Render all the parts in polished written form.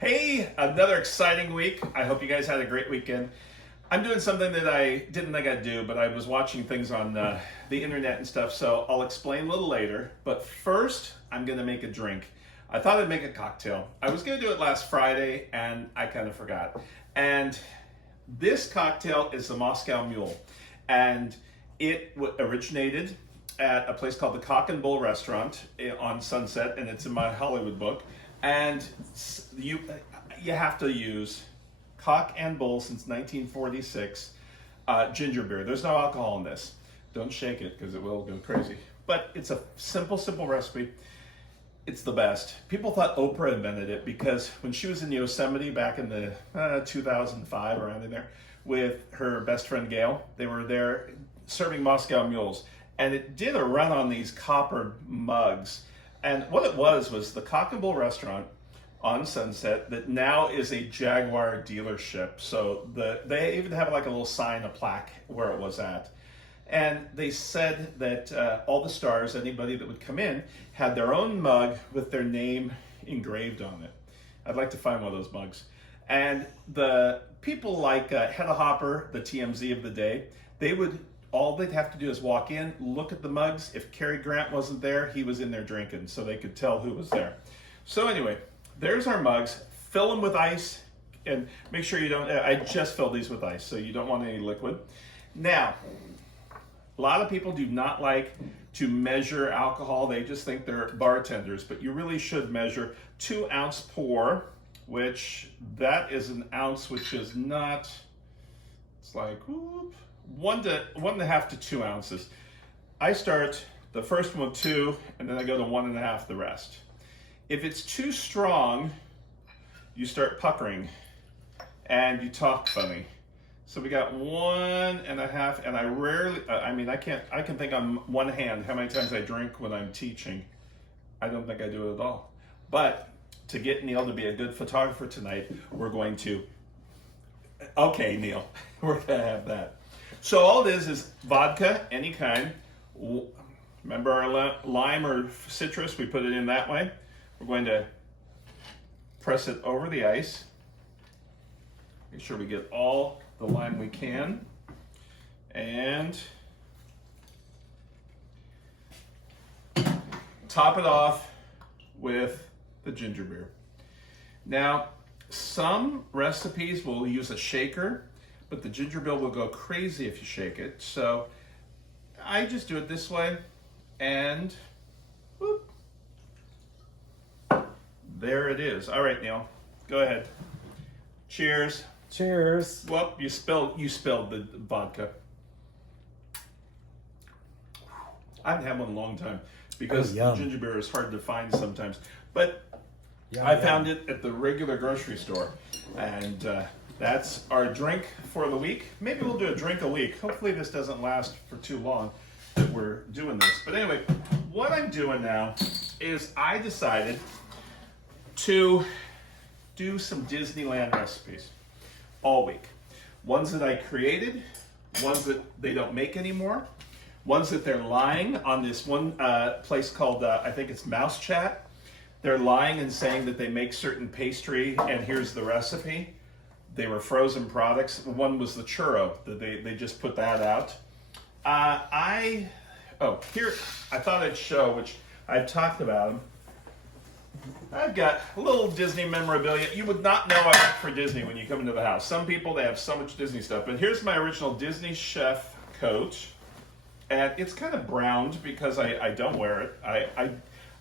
Hey, another exciting week. I hope you guys had a great weekend. I'm doing something that I didn't think I'd do, but I was watching things on the internet and stuff, so I'll explain a little later. But first, I'm going to make a drink. I thought I'd make a cocktail. I was going to do it last Friday, and I kind of forgot. And this cocktail is the Moscow Mule, and it originated at a place called the Cock and Bull Restaurant on Sunset, and it's in my Hollywood book. And you have to use Cock and Bull since 1946 ginger beer. There's no alcohol in this. Don't shake it because it will go crazy. But it's a simple recipe. It's the best. People thought Oprah invented it because when she was in Yosemite back in the 2005, around in there, with her best friend Gail, they were there serving Moscow mules. And it did a run on these copper mugs. And what it was the Cock and Bull restaurant on Sunset that now is a Jaguar dealership. So they even have like a little sign, a plaque where it was at. And they said that all the stars, anybody that would come in, had their own mug with their name engraved on it. I'd like to find one of those mugs. And the people like Hedda Hopper, the TMZ of the day, all they'd have to do is walk in, look at the mugs. If Cary Grant wasn't there, he was in there drinking, so they could tell who was there. So anyway, there's our mugs. Fill them with ice, and make sure you don't, I just filled these with ice, so you don't want any liquid. Now, a lot of people do not like to measure alcohol. They just think they're bartenders, but you really should measure 2 ounce pour, which that is an ounce, which is not, it's like, whoop, 1.5 to 2 ounces. I start the first one with 2, and then I go to 1.5 the rest. If it's too strong, you start puckering and you talk funny. So we got 1.5, and I rarely, I can think on one hand how many times I drink when I'm teaching. I don't think I do it at all. But to get Neil to be a good photographer tonight, we're going to, okay, Neil, we're gonna have that. So all it is vodka, any kind. Remember our lime or citrus? We put it in that way. We're going to press it over the ice. Make sure we get all the lime we can. And top it off with the ginger beer. Now, some recipes will use a shaker, but the ginger beer will go crazy if you shake it. So I just do it this way, and whoop, there it is. All right, Neil, go ahead. Cheers. Cheers. Well, you spilled the vodka. I haven't had one in a long time because the ginger beer is hard to find sometimes. But I found it at the regular grocery store, and that's our drink for the week. Maybe we'll do a drink a week. Hopefully this doesn't last for too long that we're doing this. But anyway, what I'm doing now is I decided to do some Disneyland recipes all week. Ones that I created, ones that they don't make anymore, ones that they're lying on this one place called, I think it's Mouse Chat. They're lying and saying that they make certain pastry and here's the recipe. They were frozen products. One was the churro, that they just put that out. I thought I'd show, which I've talked about them. I've got a little Disney memorabilia. You would not know I work for Disney when you come into the house. Some people, they have so much Disney stuff. But here's my original Disney chef coat. And it's kind of browned because I don't wear it.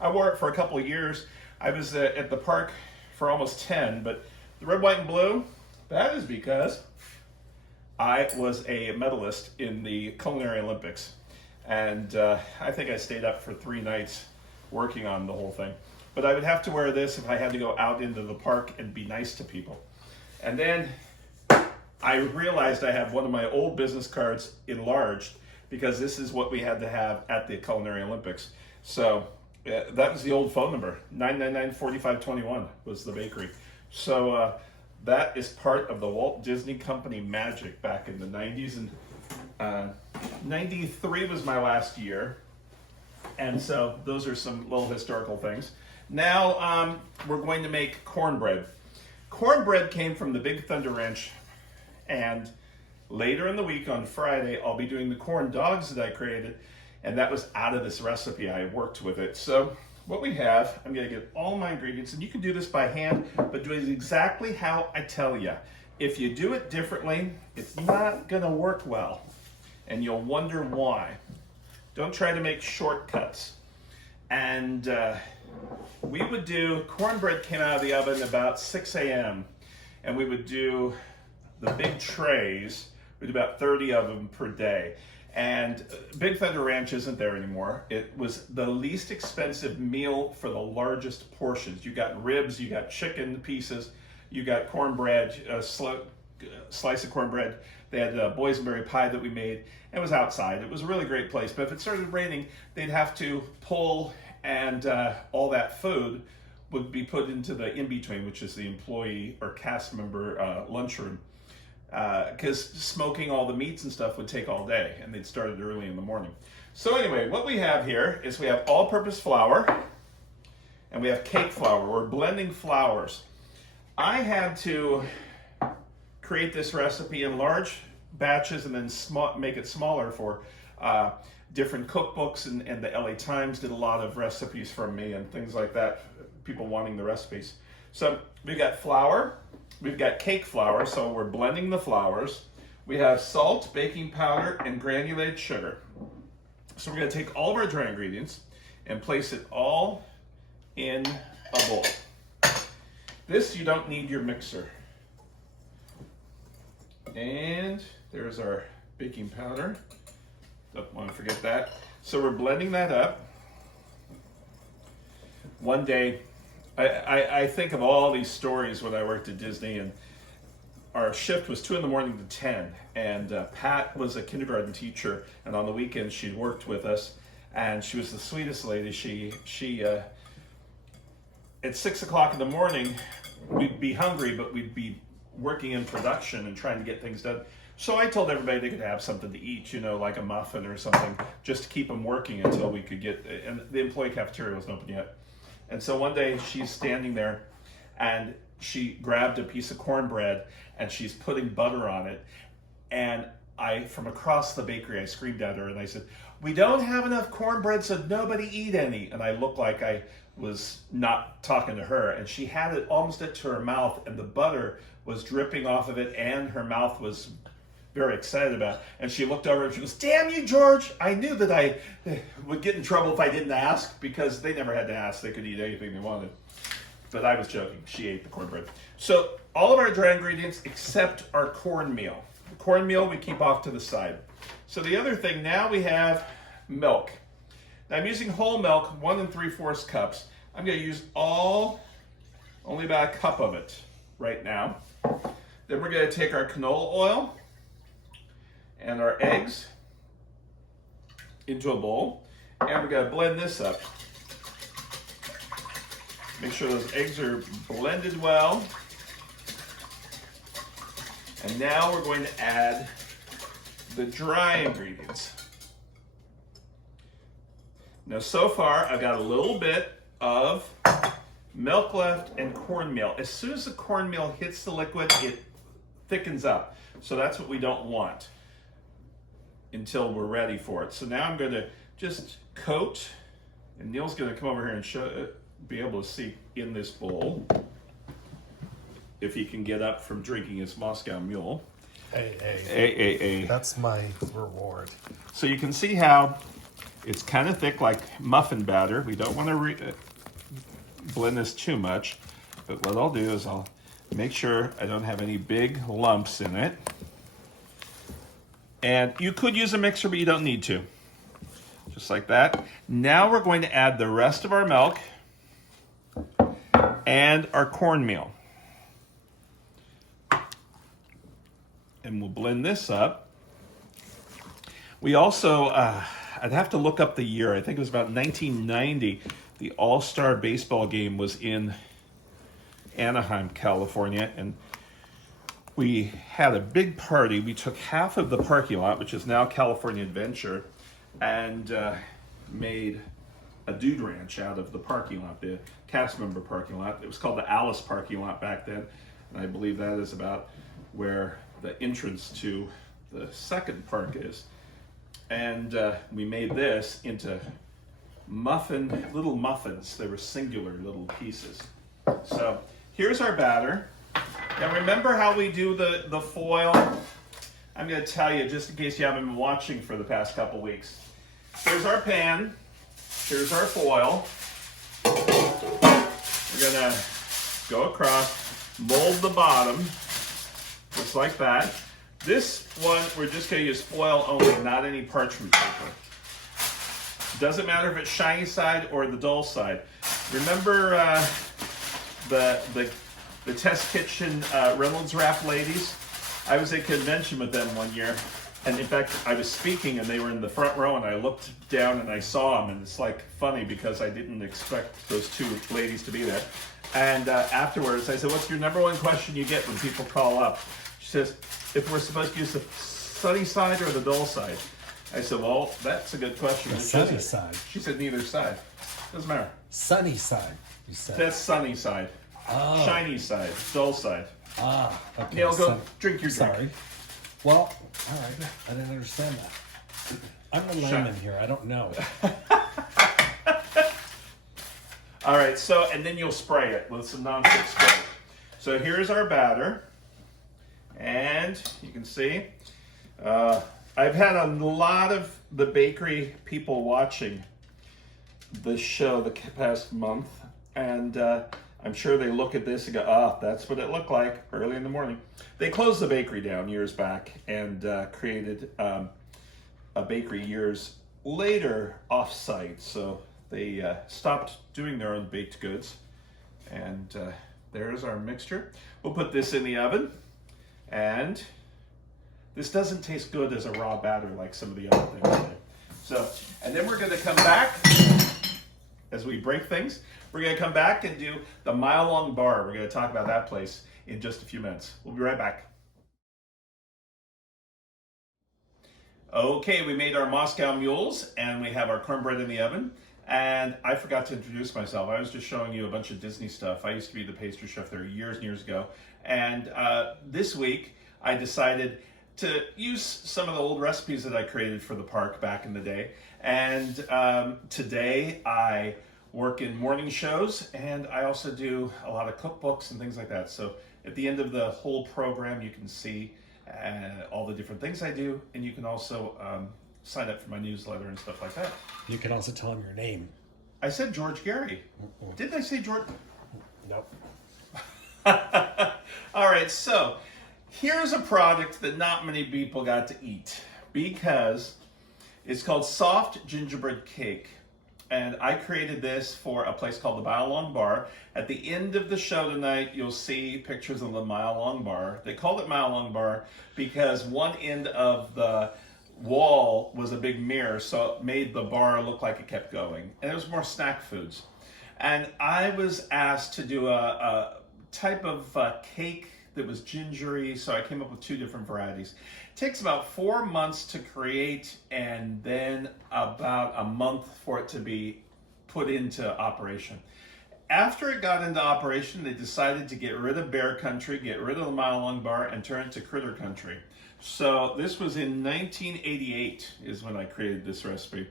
I wore it for a couple of years. I was at the park for almost 10, but the red, white, and blue, that is because I was a medalist in the Culinary Olympics. And I think I stayed up for 3 nights working on the whole thing. But I would have to wear this if I had to go out into the park and be nice to people. And then I realized I have one of my old business cards enlarged because this is what we had to have at the Culinary Olympics. So that was the old phone number, 999-4521 was the bakery. So that is part of the Walt Disney Company magic back in the 90s. And 93 was my last year. And so those are some little historical things. Now we're going to make cornbread. Cornbread came from the Big Thunder Ranch, and later in the week on Friday, I'll be doing the corn dogs that I created, and that was out of this recipe. I worked with it. So what we have, I'm gonna get all my ingredients, and you can do this by hand, but do it exactly how I tell you. If you do it differently, it's not gonna work well, and you'll wonder why. Don't try to make shortcuts. And we would do, cornbread came out of the oven about 6 a.m. and we would do the big trays. We'd do about 30 of them per day. And Big Thunder Ranch isn't there anymore. It was the least expensive meal for the largest portions. You got ribs, you got chicken pieces, you got cornbread, a slice of cornbread. They had boysenberry pie that we made. It was outside. It was a really great place. But if it started raining, they'd have to pull, and all that food would be put into the in-between, which is the employee or cast member lunchroom. Because smoking all the meats and stuff would take all day, and they'd started early in the morning. So anyway, what we have here is we have all-purpose flour, and we have cake flour. We're blending flours. I had to create this recipe in large batches and then make it smaller for different cookbooks, and the LA Times did a lot of recipes from me and things like that, people wanting the recipes. So we've got flour, we've got cake flour, so we're blending the flours. We have salt, baking powder, and granulated sugar. So we're gonna take all of our dry ingredients and place it all in a bowl. This, you don't need your mixer. And there's our baking powder. Don't want to forget that. So we're blending that up. One day, I think of all these stories when I worked at Disney, and our shift was 2 in the morning to 10. And Pat was a kindergarten teacher, and on the weekends she worked with us, and she was the sweetest lady. She at 6 o'clock in the morning, we'd be hungry, but we'd be working in production and trying to get things done. So I told everybody they could have something to eat, you know, like a muffin or something, just to keep them working until we could get, and the employee cafeteria wasn't open yet. And so one day she's standing there and she grabbed a piece of cornbread and she's putting butter on it. And from across the bakery, I screamed at her and I said, "We don't have enough cornbread, so nobody eat any." And I looked like I was not talking to her, and she had it almost up to her mouth, and the butter was dripping off of it, and her mouth was very excited about it. And she looked over and she goes, "Damn you, George. I knew that I would get in trouble if I didn't ask," because they never had to ask. They could eat anything they wanted. But I was joking. She ate the cornbread. So all of our dry ingredients except our cornmeal. The cornmeal we keep off to the side. So the other thing, now we have milk. Now I'm using whole milk, 1 3/4 cups. I'm going to use only about a cup of it right now. Then we're going to take our canola oil and our eggs into a bowl, and we're going to blend this up. Make sure those eggs are blended well. And now we're going to add the dry ingredients. Now so far I've got a little bit of milk left and cornmeal. As soon as the cornmeal hits the liquid, it thickens up. So that's what we don't want until we're ready for it. So now I'm going to just coat, and Neil's going to come over here and be able to see in this bowl, if he can get up from drinking his Moscow Mule. Hey. That's my reward. So you can see how it's kind of thick, like muffin batter. We don't want to blend this too much, but what I'll do is I'll make sure I don't have any big lumps in it. And you could use a mixer, but you don't need to. Just like that. Now we're going to add the rest of our milk and our cornmeal. And we'll blend this up. We also, I'd have to look up the year. I think it was about 1990. The All-Star baseball game was in Anaheim, California, and we had a big party. We took half of the parking lot, which is now California Adventure, and made a dude ranch out of the parking lot, the cast member parking lot. It was called the Alice parking lot back then, and I believe that is about where the entrance to the second park is. And we made this into little muffins. They were singular little pieces. So here's our batter. Now remember how we do the foil? I'm going to tell you, just in case you haven't been watching for the past couple weeks. Here's our pan. Here's our foil. We're going to go across, mold the bottom, just like that. This one, we're just going to use foil only, not any parchment paper. Doesn't matter if it's shiny side or the dull side. Remember the test kitchen Reynolds Wrap ladies? I was at a convention with them one year, and in fact, I was speaking and they were in the front row, and I looked down and I saw them, and it's like funny because I didn't expect those two ladies to be there. And afterwards, I said, "What's your number one question you get when people call up?" She says, "If we're supposed to use the sunny side or the dull side." I said, "Well, that's a good question." The sunny side. She said, "Neither side. Doesn't matter." Sunny side, you said. That's sunny side. Oh. Shiny side. Dull side. Ah, okay. Neil, go drink your drink. Sorry. Well, all right. I didn't understand that. I'm the layman here. I don't know. All right, so, and then you'll spray it with some non-stick spray. So here's our batter. And you can see, I've had a lot of the bakery people watching this show the past month. And I'm sure they look at this and go, "Ah, that's what it looked like early in the morning." They closed the bakery down years back and created a bakery years later off-site. So they stopped doing their own baked goods. And there's our mixture. We'll put this in the oven. And this doesn't taste good as a raw batter like some of the other things. So, and then we're going to come back as we break things. We're going to come back and do the mile-long bar. We're going to talk about that place in just a few minutes. We'll be right back. Okay, we made our Moscow mules and we have our cornbread in the oven. And I forgot to introduce myself. I was just showing you a bunch of Disney stuff. I used to be the pastry chef there years and years ago. And this week I decided to use some of the old recipes that I created for the park back in the day. And today I work in morning shows, and I also do a lot of cookbooks and things like that. So at the end of the whole program, you can see all the different things I do, and you can also sign up for my newsletter and stuff like that. You can also tell them your name. I said George Gary. Didn't I say George? Nope. All right, so here's a product that not many people got to eat because it's called soft gingerbread cake. And I created this for a place called the Mile Long Bar. At the end of the show tonight, you'll see pictures of the Mile Long Bar. They called it Mile Long Bar because one end of the wall was a big mirror, so it made the bar look like it kept going. And there was more snack foods. And I was asked to do a type of cake that was gingery, so I came up with two different varieties. It takes about 4 months to create and then about a month for it to be put into operation. After it got into operation, they decided to get rid of Bear Country, get rid of the Mile Long Bar, and turn it to Critter Country. So this was in 1988 is when I created this recipe.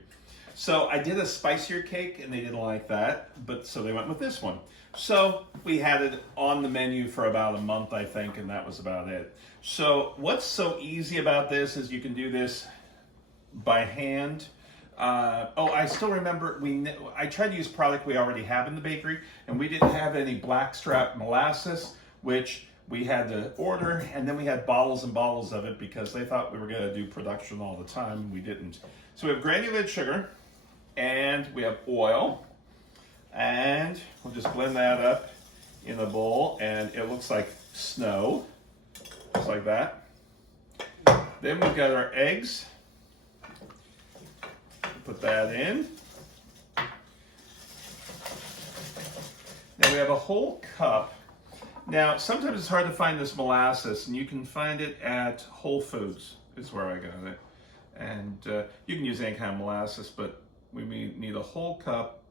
So I did a spicier cake and they didn't like that, but so they went with this one. So we had it on the menu for about a month, I think, and that was about it. So what's so easy about this is you can do this by hand. I still remember I tried to use product we already have in the bakery, and we didn't have any blackstrap molasses, which we had to order, and then we had bottles and bottles of it because they thought we were going to do production all the time. We didn't. So we have granulated sugar, and we have oil, and we'll just blend that up in a bowl, and it looks like snow, just like that. Then we've got our eggs. Put that in. Now we have a whole cup. Now, sometimes it's hard to find this molasses, and you can find it at Whole Foods, is where I got it. And you can use any kind of molasses, but we need a whole cup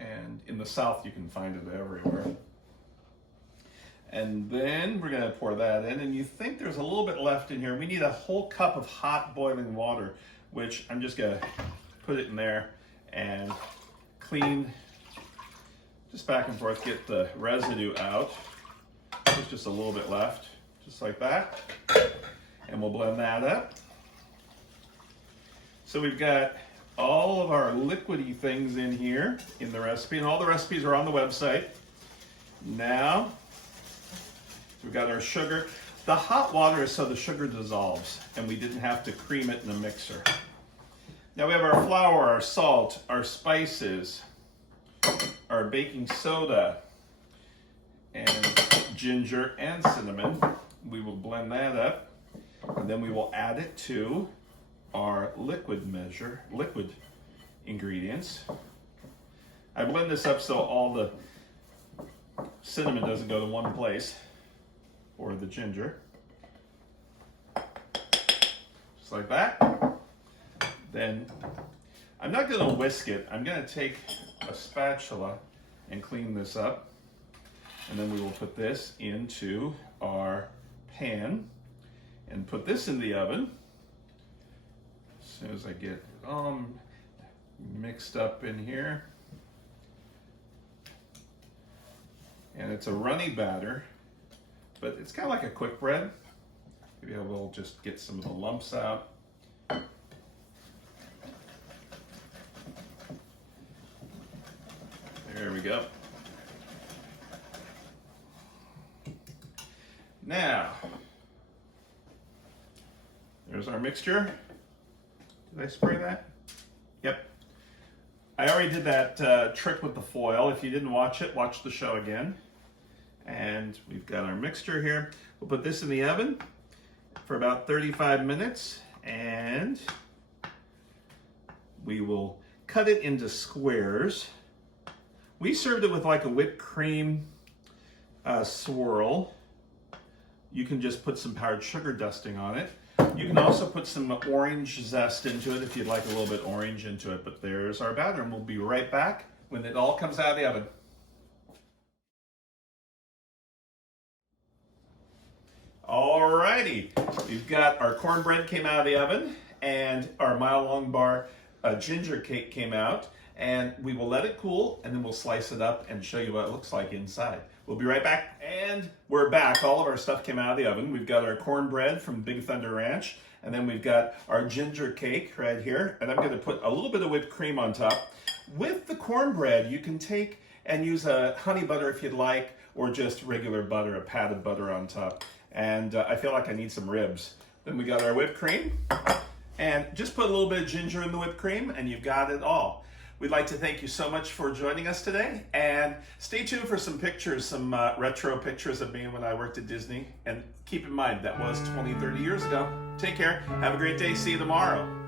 And in the South, you can find it everywhere. And then we're gonna pour that in, and you think there's a little bit left in here. We need a whole cup of hot boiling water, which I'm just gonna put it in there and clean, just back and forth, get the residue out. There's just a little bit left, just like that. And we'll blend that up. So we've got all of our liquidy things in here in the recipe, and all the recipes are on the website. Now, we've got our sugar. The hot water is so the sugar dissolves and we didn't have to cream it in a mixer. Now we have our flour, our salt, our spices, our baking soda, and ginger and cinnamon. We will blend that up, and then we will add it to our liquid ingredients. I blend this up so all the cinnamon doesn't go to one place, or the ginger, just like that. Then I'm not going to whisk it. I'm going to take a spatula and clean this up, and then we will put this into our pan and put this in the oven. As soon as I get it all mixed up in here, and it's a runny batter, but it's kind of like a quick bread. Maybe I will just get some of the lumps out. There we go. Now, there's our mixture. Did I spray that? Yep. I already did that trick with the foil. If you didn't watch it, watch the show again. And we've got our mixture here. We'll put this in the oven for about 35 minutes, and we will cut it into squares. We served it with like a whipped cream swirl. You can just put some powdered sugar dusting on it. You can also put some orange zest into it if you'd like a little bit orange into it. But there's our batter, and we'll be right back when it all comes out of the oven. Alrighty, we've got our cornbread came out of the oven, and our mile-long bar ginger cake came out, and we will let it cool, and then we'll slice it up and show you what it looks like inside. We'll be right back, and we're back. All of our stuff came out of the oven. We've got our cornbread from Big Thunder Ranch, and then we've got our ginger cake right here, and I'm going to put a little bit of whipped cream on top. With the cornbread, you can take and use a honey butter if you'd like, or just regular butter, a pat of butter on top. And I feel like I need some ribs. Then we got our whipped cream, and just put a little bit of ginger in the whipped cream, and you've got it all. We'd like to thank you so much for joining us today, and stay tuned for some pictures, some retro pictures of me when I worked at Disney. And keep in mind, that was 20, 30 years ago. Take care, have a great day, see you tomorrow.